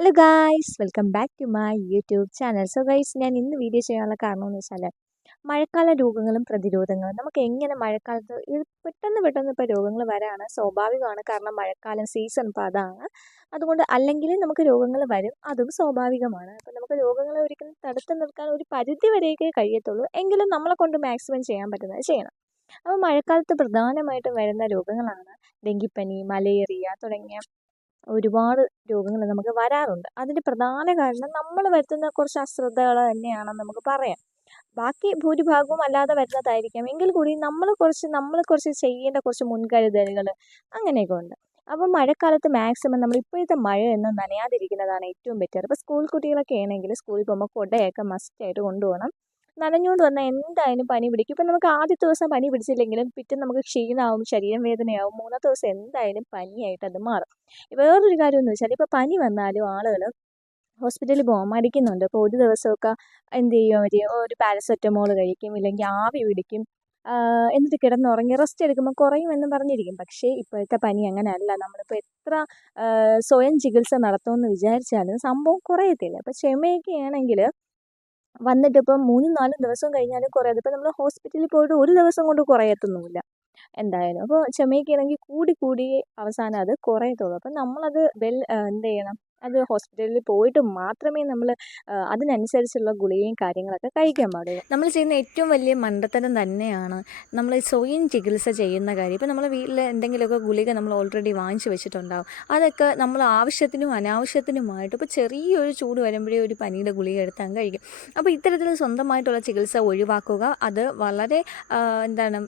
Hello guys welcome back to my YouTube channel so guys ഞാൻ ഇന്ന് video ചെയ്യാനുള്ള കാരണം എന്ന് വെച്ചാൽ മഴക്കാല രോഗങ്ങളും പ്രതിരോധങ്ങളും. നമുക്ക് എങ്ങനെ മഴക്കാലത്ത് പെട്ടെന്ന് പെട്ടെന്ന് ഇപ്പോൾ രോഗങ്ങൾ വരാണ് സ്വാഭാവികമാണ്. കാരണം മഴക്കാലം സീസൺ ഇപ്പോൾ അതാണ്. അതുകൊണ്ട് അല്ലെങ്കിൽ നമുക്ക് രോഗങ്ങൾ വരും അതും സ്വാഭാവികമാണ്. അപ്പോൾ നമുക്ക് രോഗങ്ങളെ ഒരിക്കലും തടുത്തു നിർത്താൻ ഒരു പരിധി വരെയൊക്കെ കഴിയത്തുള്ളൂ. എങ്കിലും നമ്മളെ കൊണ്ട് മാക്സിമം ചെയ്യാൻ പറ്റുന്നത് ചെയ്യണം. അപ്പോൾ മഴക്കാലത്ത് പ്രധാനമായിട്ടും വരുന്ന രോഗങ്ങളാണ് ഡെങ്കിപ്പനി മലേറിയ തുടങ്ങിയ ഒരുപാട് രോഗങ്ങൾ നമുക്ക് വരാറുണ്ട്. അതിന്റെ പ്രധാന കാരണം നമ്മൾ വരുത്തുന്ന കുറച്ച് അശ്രദ്ധകൾ തന്നെയാണെന്ന് നമുക്ക് പറയാം. ബാക്കി ഭൂരിഭാഗവും അല്ലാതെ വരുന്നതായിരിക്കാം. എങ്കിൽ കൂടി നമ്മൾ കുറച്ച് നമ്മൾ കുറച്ച് ചെയ്യേണ്ട കുറച്ച് മുൻകരുതലുകൾ അങ്ങനെയൊക്കെ ഉണ്ട്. അപ്പോൾ മഴക്കാലത്ത് മാക്സിമം നമ്മൾ ഇപ്പോഴത്തെ മഴ എന്നും നനയാതിരിക്കുന്നതാണ് ഏറ്റവും ബെറ്റർ ഇപ്പോൾ സ്കൂൾ കുട്ടികളൊക്കെ ആണെങ്കിൽ സ്കൂളിൽ പോകുമ്പോൾ കുടയൊക്കെ മസ്റ്റായിട്ട് കൊണ്ടുപോകണം. നനഞ്ഞുകൊണ്ട് വന്നാൽ എന്തായാലും പനി പിടിക്കും. ഇപ്പം നമുക്ക് ആദ്യത്തെ ദിവസം പനി പിടിച്ചില്ലെങ്കിലും പിറ്റേ നമുക്ക് ക്ഷീണമാവും ശരീരം വേദനയാവും. മൂന്നാമത്തെ ദിവസം എന്തായാലും പനിയായിട്ട് അത് മാറും. വേറൊരു കാര്യം എന്ന് വെച്ചാൽ ഇപ്പോൾ പനി വന്നാലും ആളുകൾ ഹോസ്പിറ്റലിൽ പോകാൻ മടിക്കുന്നുണ്ട് അപ്പോൾ ഒരു ദിവസമൊക്കെ എന്ത് ചെയ്യും അവർ? ഒരു പാരസെറ്റമോൾ കഴിക്കും ഇല്ലെങ്കിൽ ആവി പിടിക്കും. എന്നിട്ട് കിടന്നുറങ്ങി റെസ്റ്റ് എടുക്കുമ്പോൾ കുറയുമെന്ന് പറഞ്ഞിരിക്കും. പക്ഷേ ഇപ്പോഴത്തെ പനി അങ്ങനെയല്ല. നമ്മളിപ്പോൾ എത്ര സ്വയം ചികിത്സ നടത്തുമെന്ന് വിചാരിച്ചാലും സംഭവം കുറയത്തില്ല. അപ്പോൾ ക്ഷമയൊക്കെ ആണെങ്കിൽ വന്നിട്ട് ഇപ്പം മൂന്നും നാലും ദിവസം കഴിഞ്ഞാലും കുറേ ഇപ്പം നമ്മൾ ഹോസ്പിറ്റലിൽ പോയിട്ട് ഒരു ദിവസം കൊണ്ട് കുറയത്തൊന്നുമില്ല. എന്തായാലും. അപ്പോൾ ചുമയൊക്കെ ആണെങ്കിൽ കൂടി കൂടി അവസാനം അത് കുറയത്തുള്ളൂ. അപ്പം നമ്മളത് വെൽ എന്ത് ചെയ്യണം? അത് ഹോസ്പിറ്റലിൽ പോയിട്ട് മാത്രമേ നമ്മൾ അതിനനുസരിച്ചുള്ള ഗുളികയും കാര്യങ്ങളൊക്കെ കഴിക്കാൻ പാടുള്ളൂ. നമ്മൾ ചെയ്യുന്ന ഏറ്റവും വലിയ മണ്ടത്തരം തന്നെയാണ് നമ്മൾ സ്വയം ചികിത്സ ചെയ്യുന്ന കാര്യം. ഇപ്പോൾ നമ്മൾ വീട്ടിൽ എന്തെങ്കിലുമൊക്കെ ഗുളിക നമ്മൾ ഓൾറെഡി വാങ്ങിച്ചു വെച്ചിട്ടുണ്ടാവും. അതൊക്കെ നമ്മൾ ആവശ്യത്തിനും അനാവശ്യത്തിനുമായിട്ട് ഇപ്പോൾ ചെറിയൊരു ചൂട് വരുമ്പോഴേ ഒരു പനിയുടെ ഗുളിക എടുത്താൽ കഴിക്കും. അപ്പോൾ ഇത്തരത്തിൽ സ്വന്തമായിട്ടുള്ള ചികിത്സ ഒഴിവാക്കുക. അത് വളരെ എന്താണ്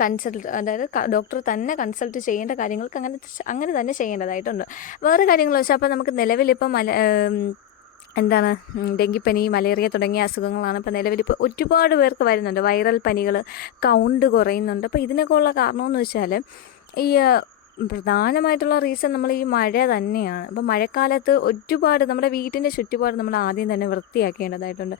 കൺസൾട്ട് അതായത് ഡോക്ടർ തന്നെ കൺസൾട്ട് ചെയ്യേണ്ട കാര്യങ്ങൾക്ക് അങ്ങനെ അങ്ങനെ തന്നെ ചെയ്യേണ്ടതായിട്ടുണ്ട്. വേറെ കാര്യങ്ങൾ വെച്ചാൽ അപ്പോൾ നമുക്ക് നിലവിലിപ്പം മല എന്താണ് ഡെങ്കിപ്പനി മലേറിയ തുടങ്ങിയ അസുഖങ്ങളാണ് ഇപ്പോൾ നിലവിലിപ്പോൾ ഒരുപാട് പേർക്ക് വരുന്നുണ്ട്. വൈറൽ പനികൾ കൗണ്ട് കുറയുന്നുണ്ട്. അപ്പോൾ ഇതിനൊക്കെ ഉള്ള കാരണമെന്ന് വെച്ചാൽ ഈ പ്രധാനമായിട്ടുള്ള റീസൺ നമ്മൾ ഈ മഴ തന്നെയാണ്. അപ്പോൾ മഴക്കാലത്ത് ഒരുപാട് നമ്മുടെ വീട്ടിന്റെ ചുറ്റുപാട് നമ്മൾ ആദ്യം തന്നെ വൃത്തിയാക്കേണ്ടതായിട്ടുണ്ട്.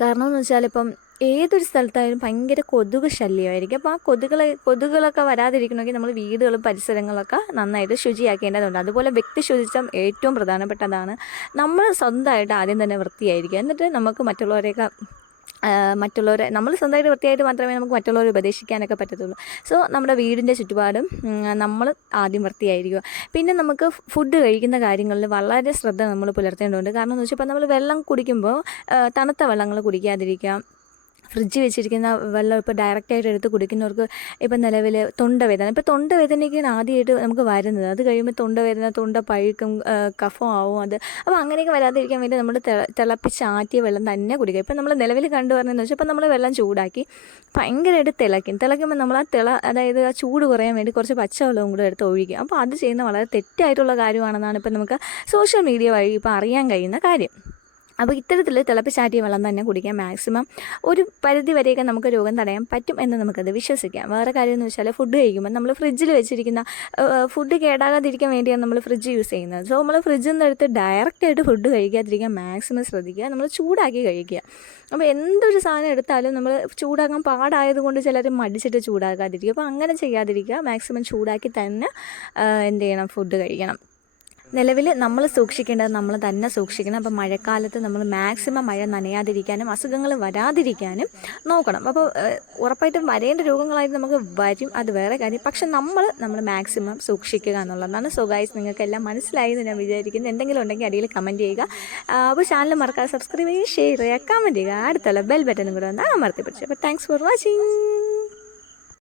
കാരണം എന്ന് വെച്ചാൽ ഇപ്പം ഏതൊരു സ്ഥലത്തായാലും ഭയങ്കര കൊതുക് ശല്യമായിരിക്കും. അപ്പോൾ ആ കൊതുകളെ കൊതുകുകളൊക്കെ വരാതിരിക്കണമെങ്കിൽ നമ്മൾ വീടുകളും പരിസരങ്ങളൊക്കെ നന്നായിട്ട് ശുചിയാക്കേണ്ടതുണ്ട്. അതുപോലെ വ്യക്തി ശുചിത്വം ഏറ്റവും പ്രധാനപ്പെട്ടതാണ്. നമ്മൾ സ്വന്തമായിട്ട് ആദ്യം തന്നെ വൃത്തിയായിരിക്കുക. എന്നിട്ട് നമുക്ക് മറ്റുള്ളവരെയൊക്കെ മറ്റുള്ളവരെ നമ്മൾ സ്വന്തമായിട്ട് വൃത്തിയായിട്ട് മാത്രമേ നമുക്ക് മറ്റുള്ളവരെ ഉപദേശിക്കാനൊക്കെ പറ്റത്തുള്ളൂ. സോ നമ്മുടെ വീടിന്റെ ചുറ്റുപാടും നമ്മൾ ആദ്യം വൃത്തിയായിരിക്കുക. പിന്നെ നമുക്ക് ഫുഡ് കഴിക്കുന്ന കാര്യങ്ങളിൽ വളരെ ശ്രദ്ധ നമ്മൾ പുലർത്തേണ്ടതുണ്ട്. കാരണം എന്ന് വെച്ചാൽ ഇപ്പോൾ നമ്മൾ വെള്ളം കുടിക്കുമ്പോൾ തണുത്ത വെള്ളങ്ങൾ കുടിക്കാതിരിക്കുക. ഫ്രിഡ്ജ് വെച്ചിരിക്കുന്ന വെള്ളം ഇപ്പോൾ ഡയറക്റ്റായിട്ട് എടുത്ത് കുടിക്കുന്നവർക്ക് ഇപ്പം നിലവിൽ തൊണ്ടവേദന. ഇപ്പോൾ തൊണ്ടവേദനയ്ക്കാണ് ആദ്യമായിട്ട് നമുക്ക് വരുന്നത്. അത് കഴിയുമ്പോൾ തൊണ്ടവേദന തൊണ്ട പഴുക്കും കഫം ആവും അത്. അപ്പോൾ അങ്ങനെയൊക്കെ വരാതിരിക്കാൻ വേണ്ടി നമ്മൾ തിളപ്പിച്ച് ആറ്റിയ വെള്ളം തന്നെ കുടിക്കുക. ഇപ്പം നമ്മൾ നിലവിൽ കണ്ടു പറഞ്ഞതെന്ന് വെച്ചാൽ ഇപ്പം നമ്മൾ വെള്ളം ചൂടാക്കി ഭയങ്കരമായിട്ട് തിളയ്ക്കും. തിളയ്ക്കുമ്പോൾ നമ്മൾ ആ തിള അതായത് ആ ചൂട് കുറയാൻ വേണ്ടി കുറച്ച് പച്ചവെള്ളവും കൂടെ എടുത്ത് ഒഴിക്കുക. അപ്പോൾ അത് ചെയ്യുന്ന വളരെ തെറ്റായിട്ടുള്ള കാര്യമാണെന്നാണ് ഇപ്പം നമുക്ക് സോഷ്യൽ മീഡിയ വഴി ഇപ്പോൾ അറിയാൻ കഴിയുന്ന കാര്യം. അപ്പോൾ ഇത്തരത്തിൽ തിളപ്പിച്ചാറ്റിയ വെള്ളം തന്നെ കുടിക്കാം മാക്സിമം ഒരു പരിധി വരെയൊക്കെ നമുക്ക് രോഗം തടയാൻ പറ്റും എന്ന് നമുക്കത് വിശ്വസിക്കാം. വേറെ കാര്യം എന്ന് വെച്ചാൽ ഫുഡ് കഴിക്കുമ്പോൾ നമ്മൾ ഫ്രിഡ്ജിൽ വെച്ചിരിക്കുന്ന ഫുഡ് കേടാകാതിരിക്കാൻ വേണ്ടിയാണ് നമ്മൾ ഫ്രിഡ്ജ് യൂസ് ചെയ്യുന്നത്. സോ നമ്മൾ ഫ്രിഡ്ജിൽ നിന്ന് എടുത്ത് ഡയറക്റ്റായിട്ട് ഫുഡ് കഴിക്കാതിരിക്കാൻ മാക്സിമം ശ്രദ്ധിക്കുക. നമ്മൾ ചൂടാക്കി കഴിക്കുക. അപ്പോൾ എന്തൊരു സാധനം എടുത്താലും നമ്മൾ ചൂടാക്കാൻ പാടായതുകൊണ്ട് ചിലർ മടിച്ചിട്ട് ചൂടാക്കാതിരിക്കും. അപ്പോൾ അങ്ങനെ ചെയ്യാതിരിക്കുക. മാക്സിമം ചൂടാക്കി തന്നെ എന്ത് ചെയ്യണം? ഫുഡ് കഴിക്കണം. നിലവിൽ നമ്മൾ സൂക്ഷിക്കേണ്ടത് നമ്മൾ തന്നെ സൂക്ഷിക്കണം. അപ്പോൾ മഴക്കാലത്ത് നമ്മൾ മാക്സിമം മഴ നനയാതിരിക്കാനും അസുഖങ്ങൾ വരാതിരിക്കാനും നോക്കണം. അപ്പോൾ ഉറപ്പായിട്ടും വരേണ്ട രോഗങ്ങളായിട്ട് നമുക്ക് വരും. അത് വേറെ കാര്യം. പക്ഷെ നമ്മൾ നമ്മൾ മാക്സിമം സൂക്ഷിക്കുക എന്നുള്ളതാണ്. സോ ഗൈസ് നിങ്ങൾക്ക് എല്ലാം മനസ്സിലായി എന്ന് ഞാൻ വിചാരിക്കുന്നു. എന്തെങ്കിലും ഉണ്ടെങ്കിൽ അടിയിൽ കമന്റ് ചെയ്യുക. അപ്പോൾ ചാനൽ മറക്കാതെ സബ്സ്ക്രൈബ് ചെയ്യുക ഷെയർ ചെയ്യുക. കമന്റ് ചെയ്യുക. അടുത്തുള്ള ബെൽ ബട്ടനും കൂടെ ഒന്ന് അമർത്തി പിടിച്ചു അപ്പോൾ താങ്ക്സ് ഫോർ വാച്ചിങ്